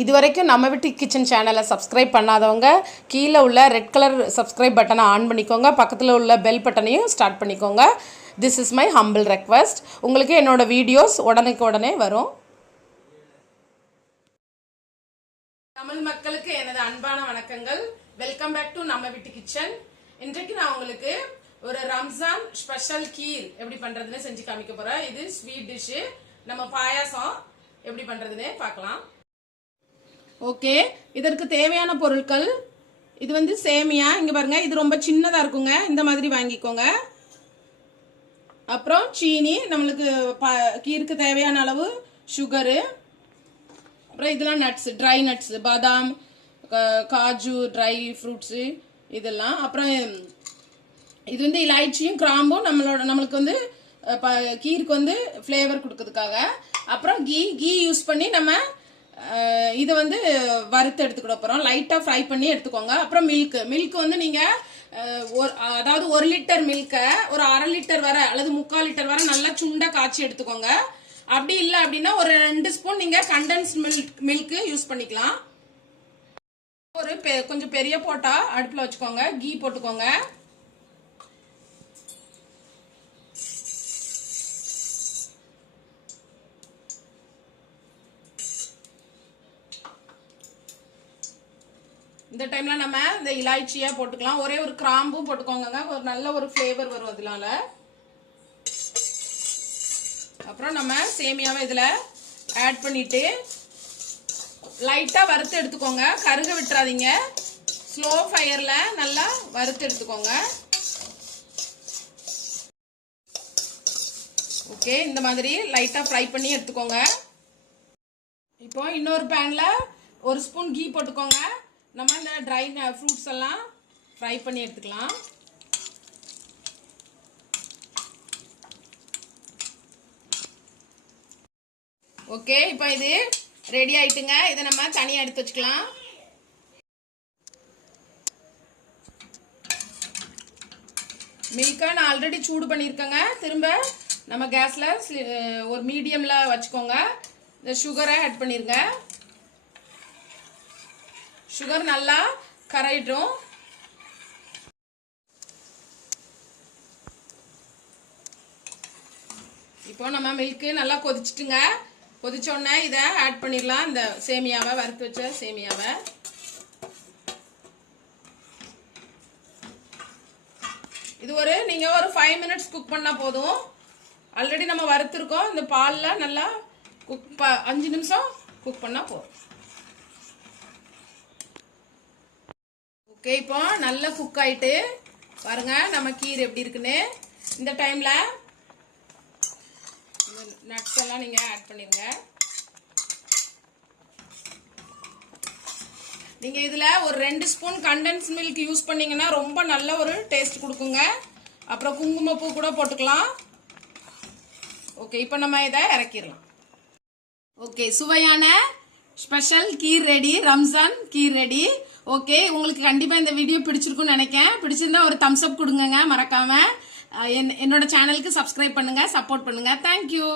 இதுவரைக்கும் நம்ம வீட்டு கிச்சன் சேனலை சப்ஸ்கிரைப் பண்ணாதவங்க கீழே உள்ள ரெட் கலர் சப்ஸ்கிரைப் பட்டனை ஆன் பண்ணிக்கோங்க. பக்கத்தில் உள்ள பெல் பட்டனையும் ஸ்டார்ட் பண்ணிக்கோங்க. This is my humble request. உங்களுக்கு என்னோடய வீடியோஸ் உடனே வரும். தமிழ் மக்களுக்கு எனது அன்பான வணக்கங்கள். வெல்கம் பேக் டு நம்ம வீட்டு கிச்சன். இன்றைக்கு நான் உங்களுக்கு ஒரு ரம்ஜான் ஸ்பெஷல் கீர் எப்படி பண்றதுன்னு செஞ்சு காமிக்க போறேன். இது ஸ்வீட் டிஷ். நம்ம பாயாசம் எப்படி பண்றதுன்னு பார்க்கலாம். ஓகே, இதற்கு தேவையான பொருட்கள் இது வந்து சேமியா. இங்க பாருங்க, இது ரொம்ப சின்னதா இருக்குங்க, இந்த மாதிரி வாங்கிக்கோங்க. அப்புறம் சீனி, நம்மளுக்கு கீருக்கு தேவையான அளவு சுகரு. அப்புறம் இதெல்லாம் நட்ஸ், ட்ரை நட்ஸ், பாதாம், காஜு, ட்ரை ஃப்ரூட்ஸு இதெல்லாம். அப்புறம் இது வந்து இலாய்ச்சியும் கிராம்பும் நம்மளுக்கு வந்து கீருக்கு வந்து ஃப்ளேவர் கொடுக்கறதுக்காக. அப்புறம் கீ யூஸ் பண்ணி நம்ம இதை வந்து வறுத்து எடுத்துக்கிட போகிறோம். லைட்டாக ஃப்ரை பண்ணி எடுத்துக்கோங்க. அப்புறம் மில்க் வந்து நீங்கள் அதாவது 1 லிட்டர் மில்கை ஒரு 1/2 லிட்டர் வரை அல்லது 3/4 லிட்டர் வரை நல்லா சுண்டா காய்ச்சி எடுத்துக்கோங்க. அப்படி இல்லை அப்படின்னா ஒரு 2 ஸ்பூன் நீங்கள் கண்டென்ஸ் மில்க் யூஸ் பண்ணிக்கலாம். ஒரு கொஞ்சம் பெரிய போட்டா அடுப்பில் வச்சுக்கோங்க. கீ போட்டுக்கோங்க. இந்த டைம்ல நம்ம இந்த இலாய்ச்சியா போட்டுக்கலாம். ஒரே ஒரு கிராம்பும் போட்டுக்கோங்க, ஒரு நல்ல ஒரு ஃப்ளேவர் வரும் அதனால. அப்புறம் நம்ம சேமியாவை இதுல ஆட் பண்ணிட்டு லைட்டா வறுத்து எடுத்துக்கோங்க. கருக விட்டுறாதீங்க. ஸ்லோ ஃபயர்ல நல்லா வறுத்து எடுத்துக்கோங்க. ஓகே, இந்த மாதிரி லைட்டா ஃப்ரை பண்ணி எடுத்துக்கோங்க. இப்போ இன்னொரு பேன்ல 1 ஸ்பூன் கீ போட்டுக்கோங்க. நம்ம இந்த ட்ரை ஃப்ரூட்ஸ் எல்லாம் ஃப்ரை பண்ணி எடுத்துக்கலாம். ஓகே, இப்போ இது ரெடி ஆயிட்டுங்க. இதை நம்ம தனியாக எடுத்து வச்சுக்கலாம். மில்கை நான் ஆல்ரெடி சூடு பண்ணியிருக்கேங்க. திரும்ப நம்ம கேஸில் ஒரு மீடியமில் வச்சுக்கோங்க. இந்த சுகரை ஆட் பண்ணிருங்க. சுகர் நல்லா கரையிடும். இப்போ நம்ம மில்க்கு நல்லா கொதிச்சுட்டுங்க. கொதிச்ச உடனே இதை ஆட் பண்ணிடலாம். இந்த சேமியாவை, வறுத்து வச்ச சேமியாவை. இது நீங்க ஒரு 5 மினிட்ஸ் குக் பண்ணா போதும். ஆல்ரெடி நம்ம வறுத்துருக்கோம். இந்த பால்ல நல்லா 5 நிமிஷம் குக் பண்ணா போதும். ஓகே, இப்போ நல்லா குக் ஆயிட்டு பாருங்க நம்ம கீர் எப்படி இருக்குன்னு. இந்த டைம்ல நட்ஸ் எல்லாம் நீங்க ஆட் பண்ணிருங்க. நீங்க இதுல ஒரு 2 ஸ்பூன் கண்டென்ஸ் மில்க் யூஸ் பண்ணீங்கன்னா ரொம்ப நல்ல ஒரு டேஸ்ட் கொடுக்குங்க. அப்புறம் குங்குமப்பூ கூட போட்டுக்கலாம். ஓகே, இப்போ நம்ம இதை இறக்கிடலாம். ஓகே, சுவையான ஸ்பெஷல் கீர் ரெடி. ரம்ஜான் கீர் ரெடி. ஓகே, உங்களுக்கு கண்டிப்பா இந்த வீடியோ பிடிச்சிருக்கும்னு நினைக்கிறேன். பிடிச்சிருந்தா ஒரு தம்ஸ் அப் கொடுங்க. மறக்காம என்னோட சேனலுக்கு சப்ஸ்கிரைப் பண்ணுங்க, சப்போர்ட் பண்ணுங்க. தேங்க்யூ.